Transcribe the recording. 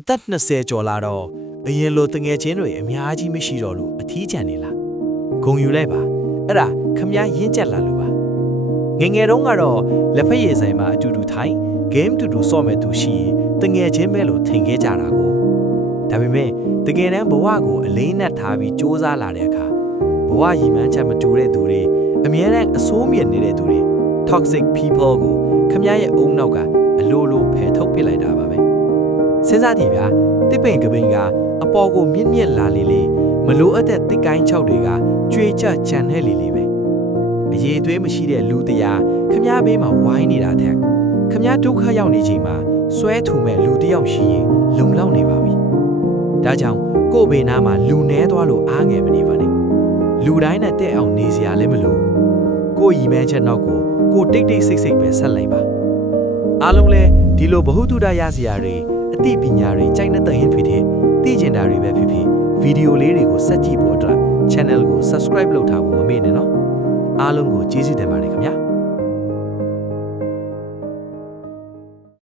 အသက်20ကျော်လာတော့အရင်လိုတငယ်ချင်းတွေအများကြီးမရှိတော့လို့အထီးကျန်နေလားဂုံယူလိုက်ပါအဲ့ဒါခမည်းရင်းကျက်လာလို့ပါငယ်ငယ်တုန်းကတော့လက်ဖက်ရည်ဆိုင်မှာအတူတူထိုင် game တူတူဆော့မဲ့သူရှိရင်တငယ်ချင်းပဲလို့ထင်ခဲ့ကြတာကိုဒါပေမဲ့တကယ်တမ်းဘဝကိုအလေးနက်ထားပြီးစူးစမ်းလာတဲ့အခါဘဝရည်မှန်းချက်မတူတဲ့သူတွေအမြဲတမ်းအဆိုးမြင်နေတဲ့သူတွေ toxic people ကိုခမည်းရဲ့အုံနောက်ကအလိုလိုဖယ်ထုတ်ပစ်လိုက်တာပါပဲစဉ်းစားကြည့်ဗျာတစ်ပိန်ကပိန်ကအပေါ်ကိုမြင့်မြင့်လာလေလေမလိုအပ်တဲ့တစ်ကိုင်းချောက်တွေကကြွေချချန်တဲ့လေလေပဲအရေးသွေးမရှိတဲ့လူတရားခမည်းဘေးမှာဝိုင်းနေတာတဲ့ခမည်းဒုက္ခရောက်နေချိန်မှာဆွဲထူမဲ့လူတယောက်ရှိရင်လုံလောက်နေပါပြီဒါကြောင့်ကို့ဘေးနားမှာလူနှဲသွားလို့အားငယ်မနေပါနဲ့လူတိုင်းနဲ့တဲ့အောင်နေစရာလည်းမလိုကို့ရီမန်းချက်နောက်ကိုတိတ်တိတ်ဆိတ်ဆိတ်ပဲဆက်လိုက်ပါအားလုံးလည်းဒီလိုဘ ഹു တုဒရစရာတွေအသိပညာတွေကြိုက်တဲ့ရင်ဖြစ်တဲ့သိကျင်တာတွေပဲဖြစ်ဖြစ်ဗီဒီယိုလေးတွေကိုဆက်ကြည့်ဖို့အတွက် channel ကို subscribe လုပ်ထားဖို့မမေ့နဲ့နော်အားလုံးကိုကျေးဇူးတင်ပါတယ်ခင်ဗျာ